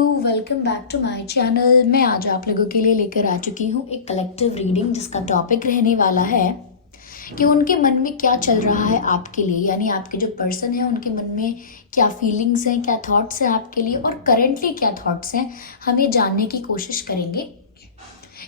Welcome back to my channel. मैं आज आप लोगों के लिए लेकर आ चुकी हूँ एक कलेक्टिव रीडिंग जिसका टॉपिक रहने वाला है कि उनके मन में क्या चल रहा है आपके लिए, यानी आपके जो पर्सन है उनके मन में क्या फीलिंग्स हैं, क्या थॉट्स हैं आपके लिए और करेंटली क्या थॉट्स हैं, हम ये जानने की कोशिश करेंगे।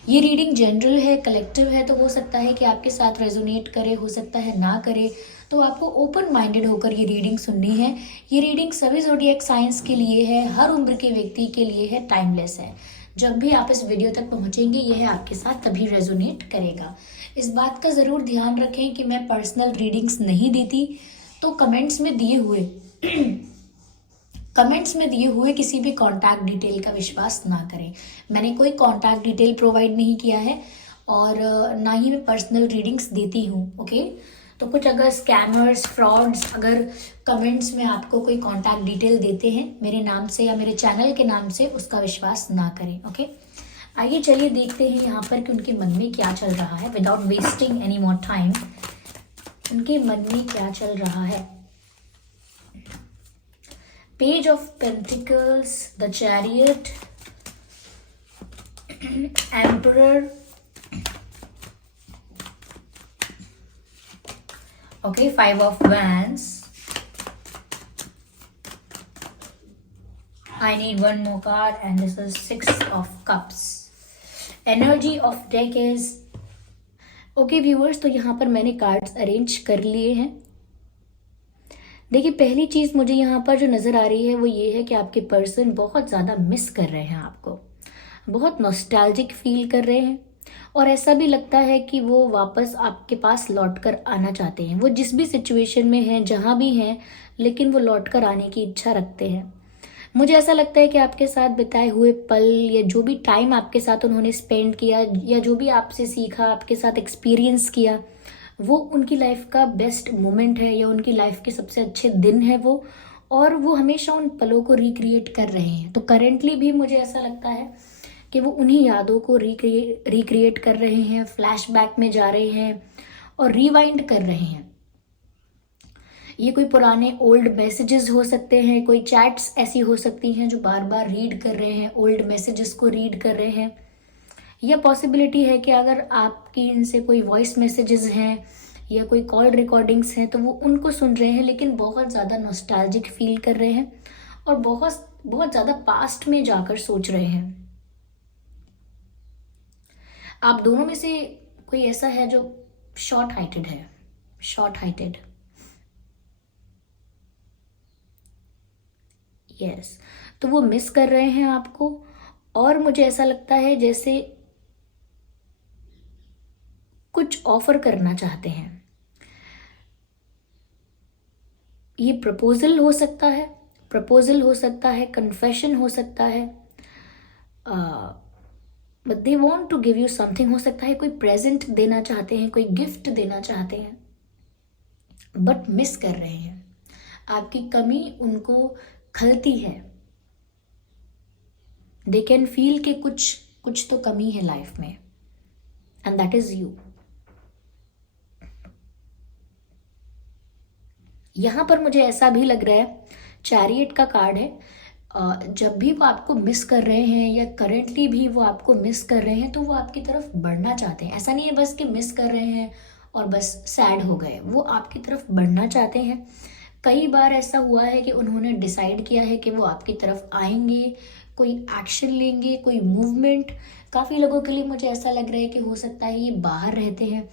ये रीडिंग जनरल है, कलेक्टिव है, तो हो सकता है कि आपके साथ रेजोनेट करे, हो सकता है ना करे, तो आपको ओपन माइंडेड होकर ये रीडिंग सुननी है। ये रीडिंग सभी ज़ोडिएक साइंस के लिए है, हर उम्र के व्यक्ति के लिए है, टाइमलेस है। जब भी आप इस वीडियो तक पहुंचेंगे यह आपके साथ तभी रेजोनेट करेगा। इस बात का ज़रूर ध्यान रखें कि मैं पर्सनल रीडिंग्स नहीं देती, तो कमेंट्स में दिए हुए किसी भी कॉन्टैक्ट डिटेल का विश्वास ना करें। मैंने कोई कॉन्टैक्ट डिटेल प्रोवाइड नहीं किया है और ना ही मैं पर्सनल रीडिंग्स देती हूँ। ओके, तो कुछ अगर स्कैमर्स, फ्रॉड्स अगर कमेंट्स में आपको कोई कॉन्टैक्ट डिटेल देते हैं मेरे नाम से या मेरे चैनल के नाम से, उसका विश्वास ना करें। ओके, आइए चलिए देखते हैं यहाँ पर कि उनके मन में क्या चल रहा है। Without wasting any more time, उनके मन में क्या चल रहा है। Page of Pentacles, the Chariot, Emperor, okay, Five of Wands. I need one more card and this is Six of Cups. Energy of deck is okay viewers, तो यहाँ पर मैंने कार्ड्स अरेंज कर लिए हैं। देखिए, पहली चीज़ मुझे यहाँ पर जो नज़र आ रही है वो ये है कि आपके पर्सन बहुत ज़्यादा मिस कर रहे हैं आपको, बहुत नॉस्टैल्जिक फील कर रहे हैं और ऐसा भी लगता है कि वो वापस आपके पास लौट कर आना चाहते हैं। वो जिस भी सिचुएशन में हैं, जहाँ भी हैं, लेकिन वो लौट कर आने की इच्छा रखते हैं। मुझे ऐसा लगता है कि आपके साथ बिताए हुए पल या जो भी टाइम आपके साथ उन्होंने स्पेंड किया या जो भी आपसे सीखा, आपके साथ एक्सपीरियंस किया, वो उनकी लाइफ का बेस्ट मोमेंट है या उनकी लाइफ के सबसे अच्छे दिन है वो, और वो हमेशा उन पलों को रिक्रिएट कर रहे हैं। तो करेंटली भी मुझे ऐसा लगता है कि वो उन्हीं यादों को रिक्रिएट कर रहे हैं, फ्लैशबैक में जा रहे हैं और रिवाइंड कर रहे हैं। ये कोई पुराने ओल्ड मैसेजेस हो सकते हैं, कोई चैट्स ऐसी हो सकती हैं जो बार बार रीड कर रहे हैं, ओल्ड मैसेजेस को रीड कर रहे हैं। यह पॉसिबिलिटी है कि अगर आपकी इनसे कोई वॉइस मैसेजेस हैं या कोई कॉल रिकॉर्डिंग्स हैं तो वो उनको सुन रहे हैं, लेकिन बहुत ज़्यादा नॉस्टैल्जिक फील कर रहे हैं और बहुत बहुत ज़्यादा पास्ट में जाकर सोच रहे हैं। आप दोनों में से कोई ऐसा है जो शॉर्ट हाइटेड है, शॉर्ट हाइटेड, यस, तो वो मिस कर रहे हैं आपको और मुझे ऐसा लगता है जैसे कुछ ऑफर करना चाहते हैं। ये प्रपोजल हो सकता है, कन्फेशन हो सकता है, but they want to give you something, हो सकता है कोई प्रेजेंट देना चाहते हैं, कोई गिफ्ट देना चाहते हैं, बट मिस कर रहे हैं। आपकी कमी उनको खलती है। दे कैन फील कि कुछ तो कमी है लाइफ में, एंड दैट इज यू। यहाँ पर मुझे ऐसा भी लग रहा है, चैरियट का कार्ड है, जब भी वो आपको मिस कर रहे हैं या करेंटली भी वो आपको मिस कर रहे हैं तो वो आपकी तरफ बढ़ना चाहते हैं। ऐसा नहीं है बस कि मिस कर रहे हैं और बस सैड हो गए, वो आपकी तरफ बढ़ना चाहते हैं। कई बार ऐसा हुआ है कि उन्होंने डिसाइड किया है कि वो आपकी तरफ आएंगे, कोई एक्शन लेंगे, कोई मूवमेंट। काफ़ी लोगों के लिए मुझे ऐसा लग रहा है कि हो सकता है ये बाहर रहते हैं,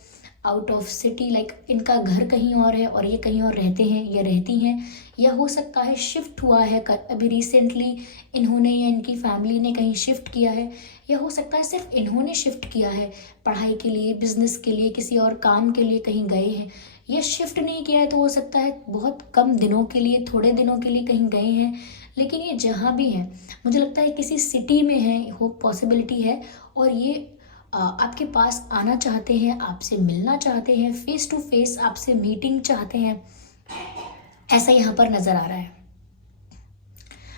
आउट ऑफ सिटी, लाइक इनका घर कहीं और है और ये कहीं और रहते हैं या रहती हैं, या हो सकता है शिफ्ट हुआ है अभी रिसेंटली इन्होंने या इनकी फैमिली ने कहीं शिफ्ट किया है, या हो सकता है सिर्फ इन्होंने शिफ्ट किया है, पढ़ाई के लिए, बिजनेस के लिए, किसी और काम के लिए कहीं गए हैं, या शिफ्ट नहीं किया है तो हो सकता है बहुत कम दिनों के लिए, थोड़े दिनों के लिए कहीं गए हैं। लेकिन ये जहाँ भी हैं मुझे लगता है किसी सिटी में है, हो पॉसिबिलिटी है, और ये आपके पास आना चाहते हैं, आपसे मिलना चाहते हैं, फेस टू फेस आपसे मीटिंग चाहते हैं, ऐसा यहाँ पर नज़र आ रहा है।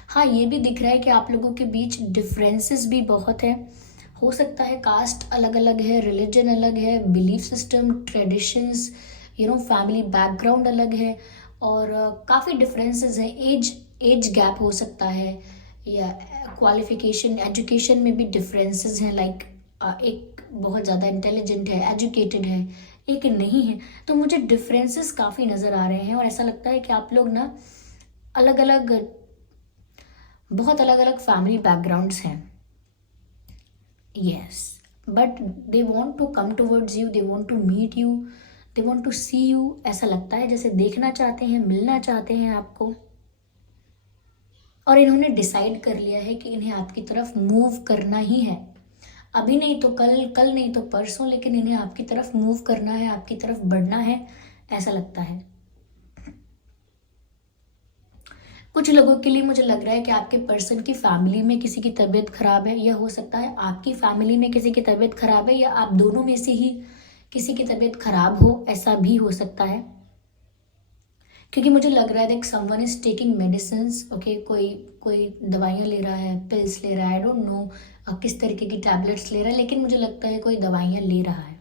हाँ, ये भी दिख रहा है कि आप लोगों के बीच डिफरेंसेस भी बहुत हैं। हो सकता है कास्ट अलग अलग है, रिलीजन अलग है, belief system, traditions, family background अलग है और काफ़ी डिफरेंसेस हैं। एज गैप हो सकता है, या क्वालिफिकेशन एजुकेशन में भी डिफरेंसेस हैं, लाइक एक बहुत ज़्यादा इंटेलिजेंट है, एजुकेटेड है, एक नहीं है। तो मुझे डिफरेंसेस काफ़ी नज़र आ रहे हैं और ऐसा लगता है कि आप लोग ना अलग अलग, बहुत अलग अलग फैमिली बैकग्राउंड्स हैं। Yes, but they want to come towards you, they want to meet you, they want to see you. ऐसा लगता है जैसे देखना चाहते हैं, मिलना चाहते हैं आपको, और इन्होंने डिसाइड कर लिया है कि इन्हें आपकी तरफ मूव करना ही है। अभी नहीं तो कल, कल नहीं तो परसों, लेकिन इन्हें आपकी तरफ मूव करना है, आपकी तरफ बढ़ना है, ऐसा लगता है। कुछ लोगों के लिए मुझे लग रहा है कि आपके पर्सन की फैमिली में किसी की तबीयत खराब है, या हो सकता है आपकी फैमिली में किसी की तबीयत खराब है, या आप दोनों में से ही किसी की तबीयत खराब हो, ऐसा भी हो सकता है। क्योंकि मुझे लग रहा है that someone is taking medicines, okay, कोई कोई दवाइयाँ ले रहा है, पिल्स ले रहा है, आई डोंट नो किस तरीके की टैबलेट्स ले रहा है, लेकिन मुझे लगता है कोई दवाइयाँ ले रहा है।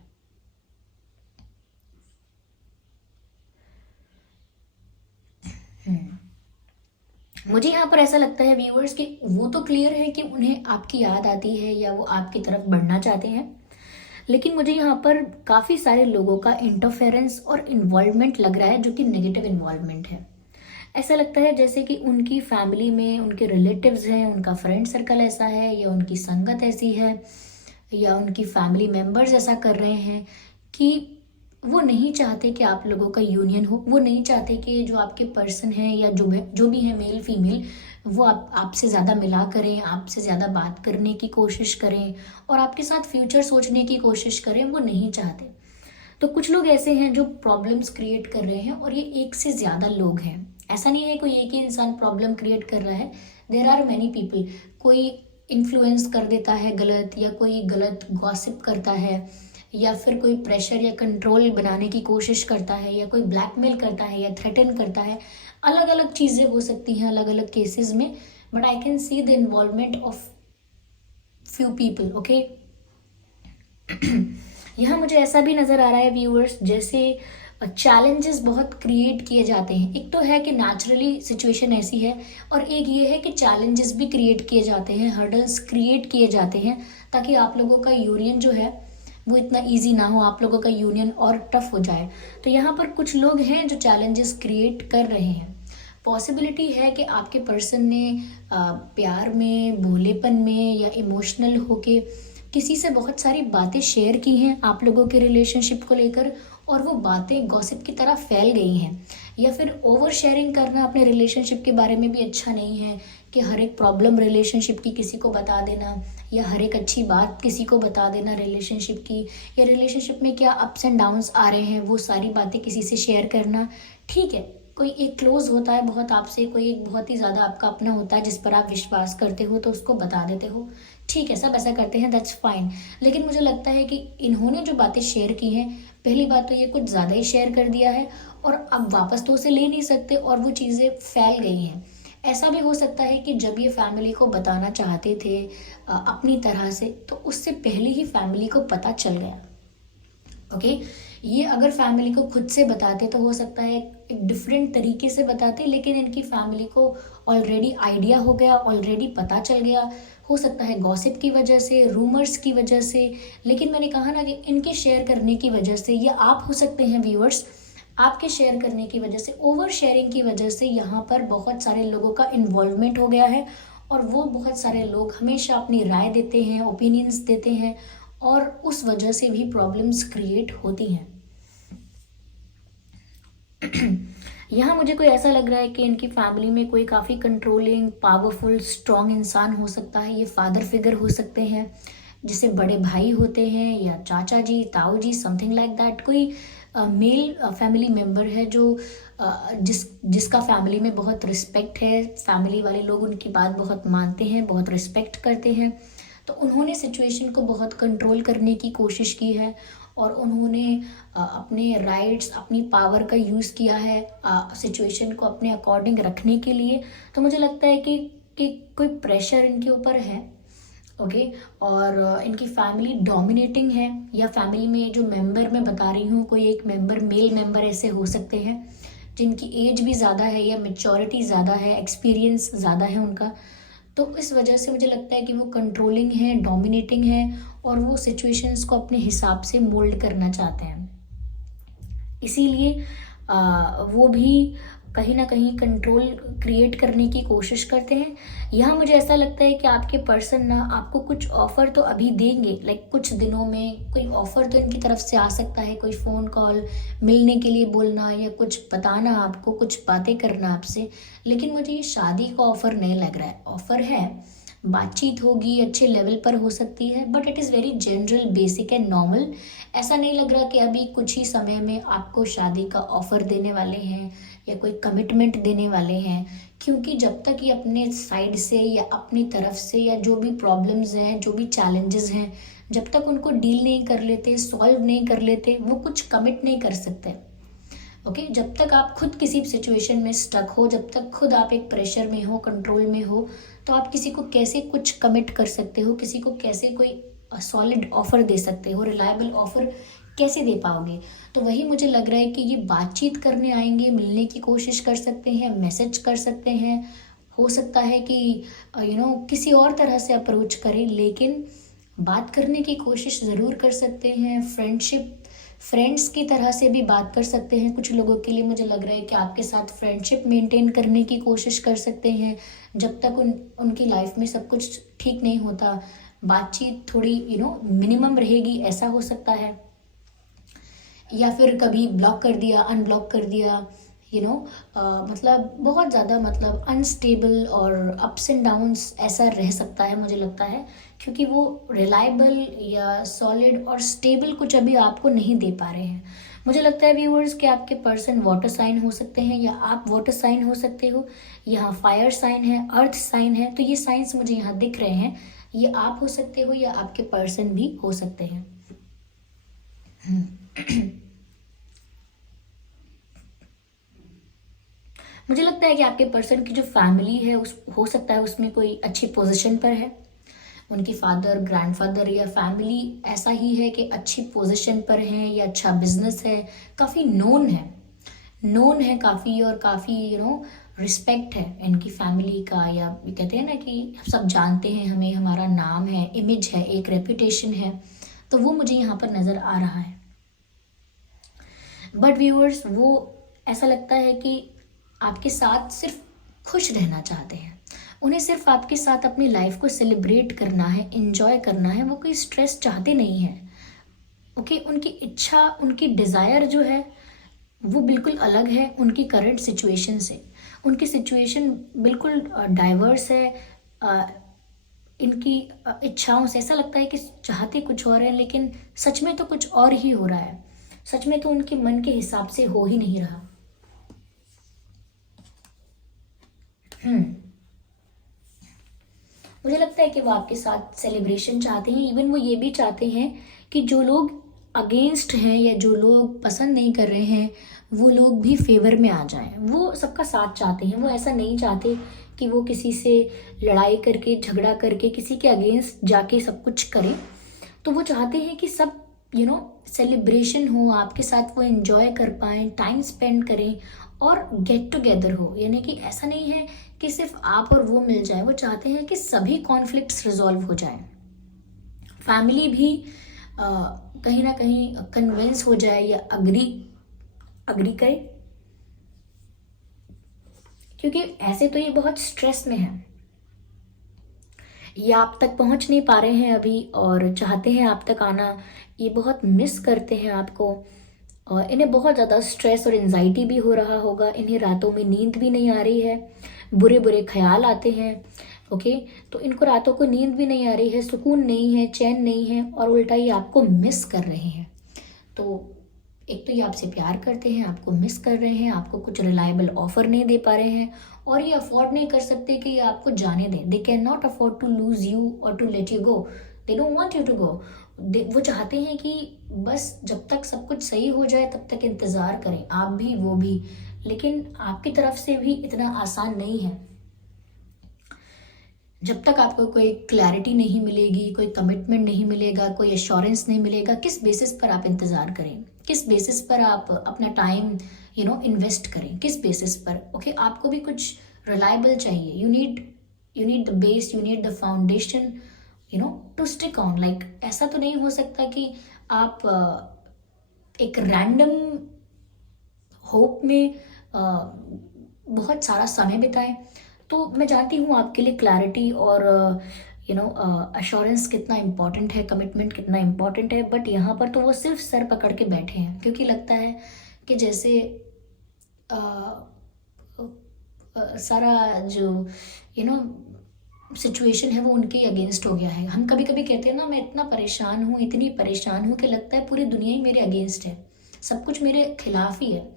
मुझे यहाँ पर ऐसा लगता है व्यूअर्स कि वो तो क्लियर है कि उन्हें आपकी याद आती है या वो आपकी तरफ बढ़ना चाहते हैं, लेकिन मुझे यहाँ पर काफ़ी सारे लोगों का इंटरफेरेंस और इन्वॉल्वमेंट लग रहा है, जो कि नेगेटिव इन्वॉल्वमेंट है। ऐसा लगता है जैसे कि उनकी फैमिली में उनके रिलेटिव्स हैं, उनका फ्रेंड सर्कल ऐसा है, या उनकी संगत ऐसी है, या उनकी फैमिली मेम्बर्स ऐसा कर रहे हैं कि वो नहीं चाहते कि आप लोगों का यूनियन हो। वो नहीं चाहते कि जो आपके पर्सन हैं या जो भी है मेल फीमेल, वो आपसे ज़्यादा मिला करें, आपसे ज़्यादा बात करने की कोशिश करें और आपके साथ फ्यूचर सोचने की कोशिश करें, वो नहीं चाहते। तो कुछ लोग ऐसे हैं जो प्रॉब्लम्स क्रिएट कर रहे हैं, और ये एक से ज़्यादा लोग हैं। ऐसा नहीं है कोई एक ही इंसान प्रॉब्लम क्रिएट कर रहा है, देर आर मैनी पीपल। कोई इन्फ्लुएंस कर देता है गलत, या कोई गलत गॉसिप करता है, या फिर कोई प्रेशर या कंट्रोल बनाने की कोशिश करता है, या कोई ब्लैकमेल करता है या थ्रेटन करता है। अलग अलग चीज़ें हो सकती हैं अलग अलग केसेस में, but I can see the involvement of few people, okay. यहाँ मुझे ऐसा भी नज़र आ रहा है व्यूअर्स, जैसे चैलेंजेस बहुत क्रिएट किए जाते हैं। एक तो है कि नेचुरली सिचुएशन ऐसी है, और एक ये है कि चैलेंजेस भी क्रिएट किए जाते हैं, हर्डल्स क्रिएट किए जाते हैं, ताकि आप लोगों का यूनियन जो है वो इतना इजी ना हो, आप लोगों का यूनियन और टफ हो जाए। तो यहाँ पर कुछ लोग हैं जो चैलेंजेस क्रिएट कर रहे हैं। पॉसिबिलिटी है कि आपके पर्सन ने प्यार में, भोलेपन में या इमोशनल होके किसी से बहुत सारी बातें शेयर की हैं आप लोगों के रिलेशनशिप को लेकर, और वो बातें गॉसिप की तरह फैल गई हैं। या फिर ओवर शेयरिंग करना अपने रिलेशनशिप के बारे में भी अच्छा नहीं है, कि हर एक प्रॉब्लम रिलेशनशिप की किसी को बता देना, या हर एक अच्छी बात किसी को बता देना रिलेशनशिप की, या रिलेशनशिप में क्या अप्स एंड डाउन्स आ रहे हैं वो सारी बातें किसी से शेयर करना। ठीक है, कोई एक क्लोज होता है बहुत आपसे, कोई एक बहुत ही ज़्यादा आपका अपना होता है जिस पर आप विश्वास करते हो, तो उसको बता देते हो, ठीक है, सब ऐसा करते हैं, दैट्स फाइन। लेकिन मुझे लगता है कि इन्होंने जो बातें शेयर की हैं, पहली बात तो ये कुछ ज़्यादा ही शेयर कर दिया है, और अब वापस तो उसे ले नहीं सकते, और वो चीज़ें फैल गई हैं। ऐसा भी हो सकता है कि जब ये फैमिली को बताना चाहते थे अपनी तरह से, तो उससे पहले ही फैमिली को पता चल गया, ओके। ये अगर फैमिली को खुद से बताते तो हो सकता है एक डिफरेंट तरीके से बताते, लेकिन इनकी फैमिली को ऑलरेडी आइडिया हो गया, ऑलरेडी पता चल गया। हो सकता है गॉसिप की वजह से, रूमर्स की वजह से, लेकिन मैंने कहा ना कि इनके शेयर करने की वजह से, या आप हो सकते हैं व्यूअर्स, आपके शेयर करने की वजह से, ओवर शेयरिंग की वजह से यहाँ पर बहुत सारे लोगों का इन्वॉल्वमेंट हो गया है, और वो बहुत सारे लोग हमेशा अपनी राय देते हैं, ओपिनियंस देते हैं, और उस वजह से भी प्रॉब्लम्स क्रिएट होती हैं। यहाँ मुझे कोई ऐसा लग रहा है कि इनकी फैमिली में कोई काफ़ी कंट्रोलिंग, पावरफुल, स्ट्रॉन्ग इंसान हो सकता है। ये फादर फिगर हो सकते हैं, जिसे बड़े भाई होते हैं, या चाचा जी, ताऊ जी, समथिंग लाइक दैट। कोई मेल फैमिली मेम्बर है जो जिसका फैमिली में बहुत रिस्पेक्ट है, फैमिली वाले लोग उनकी बात बहुत मानते हैं, बहुत रिस्पेक्ट करते हैं। तो उन्होंने सिचुएशन को बहुत कंट्रोल करने की कोशिश की है, और उन्होंने अपने राइट्स, अपनी पावर का यूज़ किया है सिचुएशन को अपने अकॉर्डिंग रखने के लिए। तो मुझे लगता है कि कोई प्रेशर इनके ऊपर है, ओके। और इनकी फैमिली डोमिनेटिंग है, या फैमिली में जो मेंबर मैं बता रही हूँ, कोई एक मेंबर, मेल मेंबर ऐसे हो सकते हैं जिनकी एज भी ज़्यादा है, या मेच्योरिटी ज़्यादा है, एक्सपीरियंस ज़्यादा है उनका। तो इस वजह से मुझे लगता है कि वो कंट्रोलिंग है, डोमिनेटिंग है, और वो सिचुएशंस को अपने हिसाब से मोल्ड करना चाहते हैं। इसीलिए वो भी कहीं ना कहीं कंट्रोल क्रिएट करने की कोशिश करते हैं। यहाँ मुझे ऐसा लगता है कि आपके पर्सन ना आपको कुछ ऑफ़र तो अभी देंगे, लाइक कुछ दिनों में कोई ऑफ़र तो इनकी तरफ से आ सकता है, कोई फ़ोन कॉल, मिलने के लिए बोलना या कुछ बताना आपको, कुछ बातें करना आपसे। लेकिन मुझे ये शादी का ऑफ़र नहीं लग रहा है। ऑफ़र है, बातचीत होगी, अच्छे लेवल पर हो सकती है, but it is very general, basic and normal. ऐसा नहीं लग रहा कि अभी कुछ ही समय में आपको शादी का ऑफ़र देने वाले हैं या कोई कमिटमेंट देने वाले हैं। क्योंकि जब तक ये अपने साइड से या अपनी तरफ से या जो भी प्रॉब्लम्स हैं, जो भी चैलेंजेस हैं, जब तक उनको डील नहीं कर लेते, सॉल्व नहीं कर लेते, वो कुछ कमिट नहीं कर सकते। ओके, जब तक आप खुद किसी सिचुएशन में स्टक हो, जब तक खुद आप एक प्रेशर में हो, कंट्रोल में हो, तो आप किसी को कैसे कुछ कमिट कर सकते हो, किसी को कैसे कोई सॉलिड ऑफर दे सकते हो, रिलायबल ऑफर कैसे दे पाओगे। तो वही मुझे लग रहा है कि ये बातचीत करने आएंगे, मिलने की कोशिश कर सकते हैं, मैसेज कर सकते हैं, हो सकता है कि किसी और तरह से अप्रोच करें, लेकिन बात करने की कोशिश ज़रूर कर सकते हैं। फ्रेंड्स की तरह से भी बात कर सकते हैं। कुछ लोगों के लिए मुझे लग रहा है कि आपके साथ फ्रेंडशिप मेंटेन करने की कोशिश कर सकते हैं जब तक उनकी लाइफ में सब कुछ ठीक नहीं होता। बातचीत थोड़ी मिनिमम रहेगी, ऐसा हो सकता है। या फिर कभी ब्लॉक कर दिया, अनब्लॉक कर दिया, मतलब बहुत ज़्यादा मतलब अनस्टेबल और अप्स एंड डाउन्स ऐसा रह सकता है मुझे लगता है, क्योंकि वो रिलायबल या सॉलिड और स्टेबल कुछ अभी आपको नहीं दे पा रहे हैं। मुझे लगता है व्यूअर्स कि आपके पर्सन वाटर साइन हो सकते हैं या आप वाटर साइन हो सकते हो। यहाँ फायर साइन है, अर्थ साइन है, तो ये साइंस मुझे यहाँ दिख रहे हैं। ये आप हो सकते हो या आपके पर्सन भी हो सकते हैं। मुझे लगता है कि आपके पर्सन की जो फैमिली है उस हो सकता है उसमें कोई अच्छी पोजीशन पर है। उनकी फादर, ग्रैंडफादर या फैमिली ऐसा ही है कि अच्छी पोजीशन पर हैं या अच्छा बिजनेस है, काफ़ी नोन है काफ़ी, और काफ़ी रिस्पेक्ट है इनकी फैमिली का, या कहते हैं ना कि सब जानते हैं हमें, हमारा नाम है, इमेज है, एक रेपुटेशन है। तो वो मुझे यहाँ पर नज़र आ रहा है। बट व्यूअर्स, वो ऐसा लगता है कि आपके साथ सिर्फ खुश रहना चाहते हैं। उन्हें सिर्फ आपके साथ अपनी लाइफ को सेलिब्रेट करना है, एंजॉय करना है। वो कोई स्ट्रेस चाहते नहीं हैं। ओके, उनकी इच्छा, उनकी डिज़ायर जो है वो बिल्कुल अलग है उनकी करंट सिचुएशन से। उनकी सिचुएशन बिल्कुल डाइवर्स है इनकी इच्छाओं से। ऐसा लगता है कि चाहते कुछ और है, लेकिन सच में तो कुछ और ही हो रहा है। सच में तो उनके मन के हिसाब से हो ही नहीं रहा। मुझे लगता है कि वो आपके साथ सेलिब्रेशन चाहते हैं। इवन वो ये भी चाहते हैं कि जो लोग अगेंस्ट हैं या जो लोग पसंद नहीं कर रहे हैं, वो लोग भी फेवर में आ जाएं। वो सबका साथ चाहते हैं। वो ऐसा नहीं चाहते कि वो किसी से लड़ाई करके, झगड़ा करके, किसी के अगेंस्ट जाके सब कुछ करें। तो वो चाहते हैं कि सब सेलिब्रेशन हो, आपके साथ वो एंजॉय कर पाएँ, टाइम स्पेंड करें और गेट टुगेदर हो। यानी कि ऐसा नहीं है कि सिर्फ आप और वो मिल जाए। वो चाहते हैं कि सभी कॉन्फ्लिक्ट्स रिजॉल्व हो जाएं, फैमिली भी कहीं ना कहीं कन्विंस हो जाए या अग्री करे, क्योंकि ऐसे तो ये बहुत स्ट्रेस में है। ये आप तक पहुंच नहीं पा रहे हैं अभी और चाहते हैं आप तक आना। ये बहुत मिस करते हैं आपको और इन्हें बहुत ज़्यादा स्ट्रेस और एंजाइटी भी हो रहा होगा। इन्हें रातों में नींद भी नहीं आ रही है, बुरे बुरे ख्याल आते हैं। ओके, तो इनको रातों को नींद भी नहीं आ रही है, सुकून नहीं है, चैन नहीं है, और उल्टा ये आपको मिस कर रहे हैं। तो एक तो ये आपसे प्यार करते हैं, आपको मिस कर रहे हैं, आपको कुछ रिलायबल ऑफर नहीं दे पा रहे हैं, और ये अफोर्ड नहीं कर सकते कि ये आपको जाने दें। They can not afford to lose you और to let you go. They don't want you to go. वो चाहते हैं कि बस जब तक सब कुछ सही हो जाए तब तक इंतज़ार करें, आप भी वो भी। लेकिन आपकी तरफ से भी इतना आसान नहीं है। जब तक आपको कोई क्लैरिटी नहीं मिलेगी, कोई कमिटमेंट नहीं मिलेगा, कोई एश्योरेंस नहीं मिलेगा, किस बेसिस पर आप इंतज़ार करें, किस बेसिस पर आप अपना टाइम इन्वेस्ट करें, किस बेसिस पर। ओके, आपको भी कुछ रिलायबल चाहिए। You need you need the base, you need the foundation, to stick on. Like ऐसा तो नहीं हो सकता कि आप एक रैंडम होप में बहुत सारा समय बिताएं। तो मैं जानती हूँ आपके लिए क्लैरिटी और अश्योरेंस कितना इम्पॉर्टेंट है, कमिटमेंट कितना इम्पॉर्टेंट है, बट यहाँ पर तो वो सिर्फ सर पकड़ के बैठे हैं, क्योंकि लगता है कि जैसे अ, सारा जो यू नो सिचुएशन है वो उनके अगेंस्ट हो गया है। हम कभी कभी कहते हैं ना, मैं इतना परेशान हूँ, इतनी परेशान हूँ कि लगता है पूरी दुनिया ही मेरे अगेंस्ट है, सब कुछ मेरे खिलाफ ही है।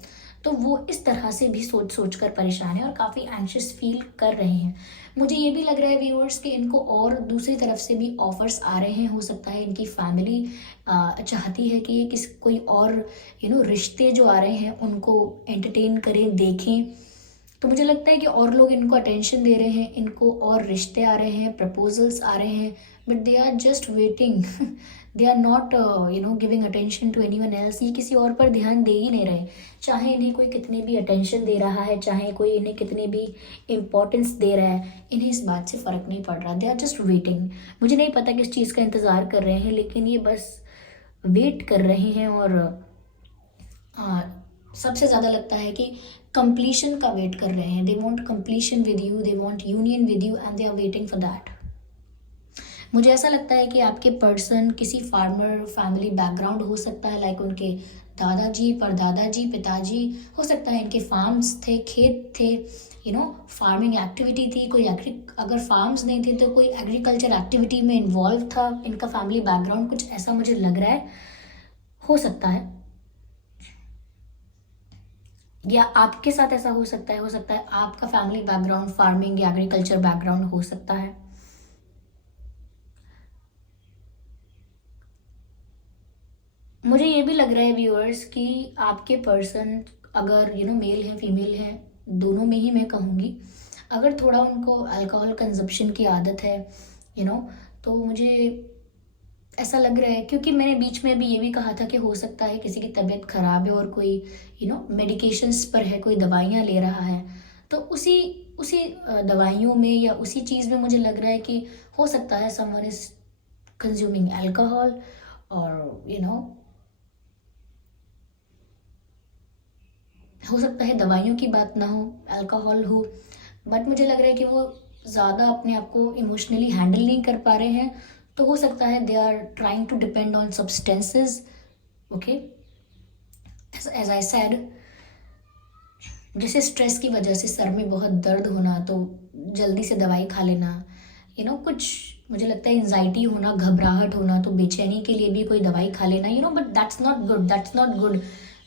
तो वो इस तरह से भी सोच सोच कर परेशान है और काफ़ी एंशियस फील कर रहे हैं। मुझे ये भी लग रहा है व्यूअर्स कि इनको और दूसरी तरफ से भी ऑफर्स आ रहे हैं। हो सकता है इनकी फैमिली चाहती है कि ये किस कोई और रिश्ते जो आ रहे हैं उनको एंटरटेन करें, देखें। तो मुझे लगता है कि और लोग इनको अटेंशन दे रहे हैं, इनको और रिश्ते आ रहे हैं, प्रपोजल्स आ रहे हैं, but they are just waiting. They are not giving attention to anyone else. ये किसी और पर ध्यान दे ही नहीं रहे, चाहे इन्हें कोई कितने भी अटेंशन दे रहा है, चाहे कोई इन्हें कितने भी इम्पोर्टेंस दे रहा है, इन्हें इस बात से फ़र्क नहीं पड़ रहा। They are just waiting. मुझे नहीं पता किस चीज़ का इंतज़ार कर रहे हैं, लेकिन ये बस वेट कर रहे हैं। और सबसे ज़्यादा लगता है कि कंप्लीशन का वेट कर रहे हैं। They want completion with you, they want union with you, and they are waiting for that. मुझे ऐसा लगता है कि आपके पर्सन किसी फार्मर फैमिली बैकग्राउंड हो सकता है, लाइक उनके दादाजी, परदादाजी, पिताजी, हो सकता है इनके फार्म्स थे, खेत थे, फार्मिंग एक्टिविटी थी। कोई अगर फार्म्स नहीं थे तो कोई एग्रीकल्चर एक्टिविटी में इन्वॉल्व था। इनका फैमिली बैकग्राउंड कुछ ऐसा मुझे लग रहा है। हो सकता है, या आपके साथ ऐसा हो सकता है। हो सकता है आपका फैमिली बैकग्राउंड फार्मिंग या एग्रीकल्चर बैकग्राउंड हो सकता है। मुझे ये भी लग रहा है व्यूअर्स कि आपके पर्सन, अगर मेल है फीमेल है, दोनों में ही मैं कहूँगी, अगर थोड़ा उनको अल्कोहल कंजप्शन की आदत है यू नो तो मुझे ऐसा लग रहा है, क्योंकि मैंने बीच में भी ये भी कहा था कि हो सकता है किसी की तबीयत खराब है और कोई मेडिकेशंस पर है, कोई दवाइयाँ ले रहा है। तो उसी उसी दवाइयों में या उसी चीज़ में मुझे लग रहा है कि हो सकता है समवन इज कंज्यूमिंग अल्कोहल, और हो सकता है दवाइयों की बात ना हो, अल्कोहल हो, बट मुझे लग रहा है कि वो ज़्यादा अपने आप को इमोशनली हैंडल नहीं कर पा रहे हैं। तो हो सकता है they are trying to depend on substances. Okay, as I said, जैसे स्ट्रेस की वजह से सर में बहुत दर्द होना, तो जल्दी से दवाई खा लेना, कुछ मुझे लगता है एंजाइटी होना, घबराहट होना, तो बेचैनी के लिए भी कोई दवाई खा लेना, but that's not good, that's not good.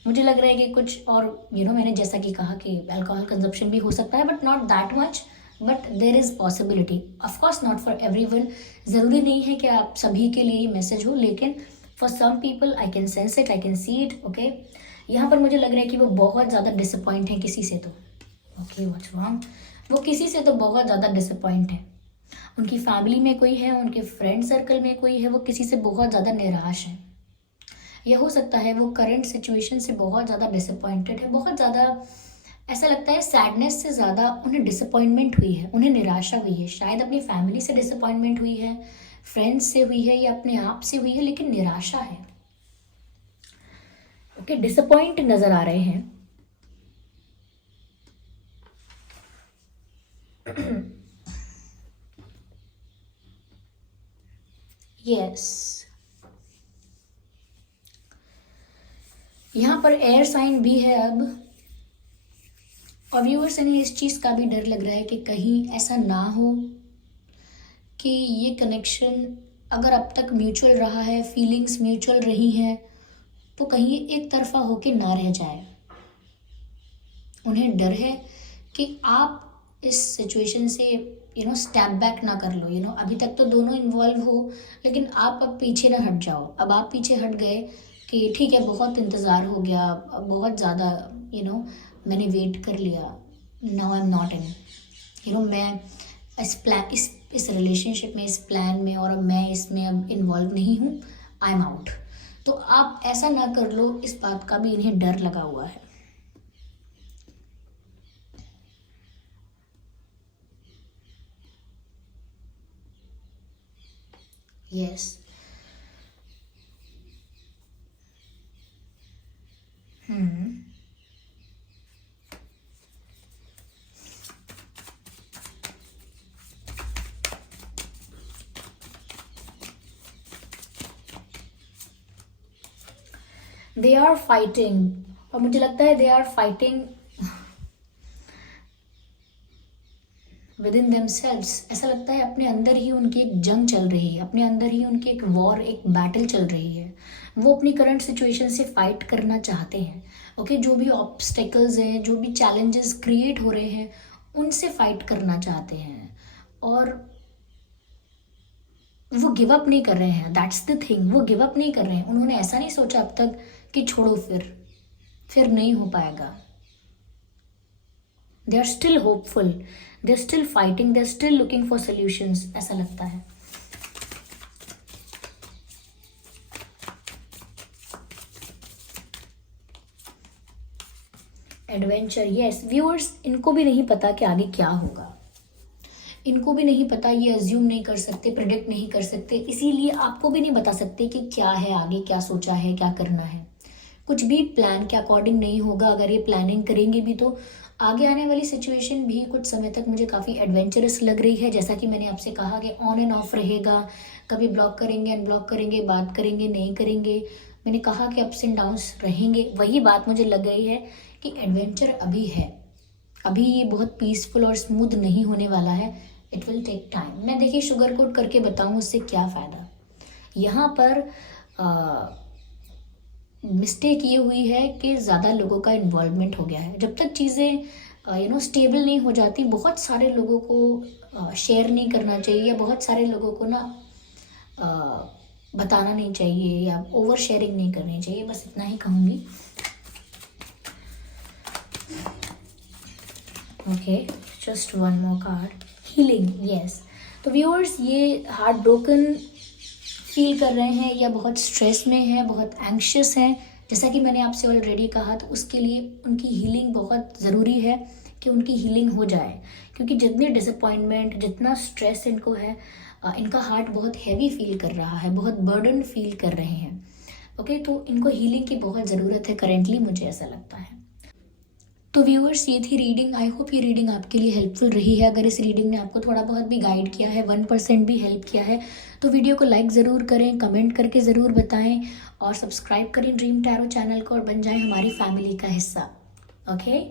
मुझे लग रहा है कि कुछ और मैंने जैसा कि कहा कि अल्कोहल कंजप्शन भी हो सकता है, but not that much, but there is possibility. Of course not for everyone, ज़रूरी नहीं है कि आप सभी के लिए ये मैसेज हो, लेकिन for some people I can sense it, I can see it. Okay, यहाँ पर मुझे लग रहा है कि वो बहुत ज़्यादा डिसअपॉइंट है किसी से। तो ओके, व्हाट्स रॉन्ग, वो किसी से तो बहुत ज़्यादा डिसअपॉइंट है। उनकी फैमिली में कोई है, उनके फ्रेंड सर्कल में कोई है, वो किसी से बहुत ज़्यादा निराश है। यह हो सकता है वो करंट सिचुएशन से बहुत ज़्यादा डिसअपॉइंटेड है, बहुत ज़्यादा ऐसा लगता है सैडनेस से ज़्यादा उन्हें डिसअपॉइंटमेंट हुई है, उन्हें निराशा हुई है। शायद अपनी फैमिली से डिसअपॉइंटमेंट हुई है, फ्रेंड्स से हुई है, या अपने आप से हुई है, लेकिन निराशा है। ओके, डिसअपॉइंट नज़र आ रहे हैं। यस, यहाँ पर एयर साइन भी है अब, और व्यूअर्स इन्हें इस चीज़ का भी डर लग रहा है कि कहीं ऐसा ना हो कि ये कनेक्शन अगर अब तक म्यूचुअल रहा है, फीलिंग्स म्यूचुअल रही हैं, तो कहीं ये एक तरफा होके ना रह जाए। उन्हें डर है कि आप इस सिचुएशन से स्टेप बैक ना कर लो। अभी तक तो दोनों इन्वॉल्व हो, लेकिन आप अब पीछे ना हट जाओ। अब आप पीछे हट गए कि ठीक है, बहुत इंतज़ार हो गया, अब बहुत ज़्यादा मैंने वेट कर लिया, now I am not in मैं इस रिलेशनशिप में, इस प्लान में, और अब मैं इसमें अब इन्वॉल्व नहीं हूँ, आई एम आउट। तो आप ऐसा ना कर लो, इस बात का भी इन्हें डर लगा हुआ है। यस। दे आर फाइटिंग, और मुझे लगता है they are fighting within themselves. ऐसा लगता है अपने अंदर ही उनकी एक जंग चल रही है, अपने अंदर ही उनकी एक वॉर, एक बैटल चल रही है। वो अपनी करंट सिचुएशन से फाइट करना चाहते हैं। ओके, जो भी ऑब्स्टेकल्स हैं, जो भी चैलेंजेस क्रिएट हो रहे हैं, उनसे फाइट करना चाहते हैं। और वो गिव अप नहीं कर रहे हैं, दैट्स द थिंग। वो गिव अप नहीं कर रहे हैं। उन्होंने ऐसा नहीं सोचा अब तक कि छोड़ो, फिर नहीं हो पाएगा। They are still hopeful, they are still fighting, they are still looking for solutions, ऐसा लगता है। एडवेंचर, यस व्यूअर्स, इनको भी नहीं पता कि आगे क्या होगा। इनको भी नहीं पता, ये अज्यूम नहीं कर सकते, प्रिडिक्ट नहीं कर सकते, इसीलिए आपको भी नहीं बता सकते कि क्या है आगे, क्या सोचा है, क्या करना है। कुछ भी प्लान के अकॉर्डिंग नहीं होगा। अगर ये प्लानिंग करेंगे भी तो आगे आने वाली सिचुएशन भी कुछ समय तक मुझे काफ़ी एडवेंचरस लग रही है। जैसा कि मैंने आपसे कहा कि ऑन एंड ऑफ रहेगा, कभी ब्लॉक करेंगे, अनब्लॉक करेंगे, बात करेंगे, नहीं करेंगे। मैंने कहा कि अप्स एंड डाउन्स रहेंगे। वही बात मुझे लग रही है कि एडवेंचर अभी है, अभी ये बहुत पीसफुल और स्मूथ नहीं होने वाला है। It will take time. मैं देखिए शुगर कोट करके बताऊँ उससे क्या फ़ायदा। यहाँ पर मिस्टेक ये हुई है कि ज़्यादा लोगों का इन्वॉल्वमेंट हो गया है। जब तक चीज़ें स्टेबल नहीं हो जाती, बहुत सारे लोगों को शेयर नहीं करना चाहिए, या बहुत सारे लोगों को ना बताना नहीं चाहिए, या ओवर शेयरिंग नहीं करनी चाहिए। बस इतना ही कहूँगी। Okay, just one more card, healing, yes. तो व्यूअर्स, ये हार्ट ब्रोकन फील कर रहे हैं, या बहुत स्ट्रेस में है, बहुत एंग्शियस हैं, जैसा कि मैंने आपसे ऑलरेडी कहा, तो उसके लिए उनकी हीलिंग बहुत ज़रूरी है कि उनकी हीलिंग हो जाए। क्योंकि जितनी डिसअपॉइंटमेंट, जितना स्ट्रेस इनको है, इनका हार्ट बहुत हैवी फील कर रहा है, बहुत बर्डन फील कर रहे हैं। ओके, तो इनको हीलिंग की बहुत ज़रूरत है करेंटली, मुझे ऐसा लगता है। तो व्यूअर्स, ये थी रीडिंग। आई होप ये रीडिंग आपके लिए हेल्पफुल रही है। अगर इस रीडिंग ने आपको थोड़ा बहुत भी गाइड किया है, 1% भी हेल्प किया है, तो वीडियो को लाइक ज़रूर करें, कमेंट करके ज़रूर बताएं, और सब्सक्राइब करें ड्रीम टैरो चैनल को, और बन जाएं हमारी फैमिली का हिस्सा। ओके,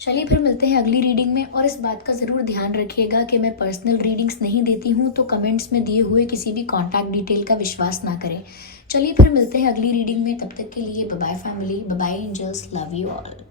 चलिए फिर मिलते हैं अगली रीडिंग में। और इस बात का ज़रूर ध्यान रखिएगा कि मैं पर्सनल रीडिंग्स नहीं देती हूँ, तो कमेंट्स में दिए हुए किसी भी कॉन्टैक्ट डिटेल का विश्वास ना करें। चलिए फिर मिलते हैं अगली रीडिंग में। तब तक के लिए bye bye family, bye bye angels, love you all.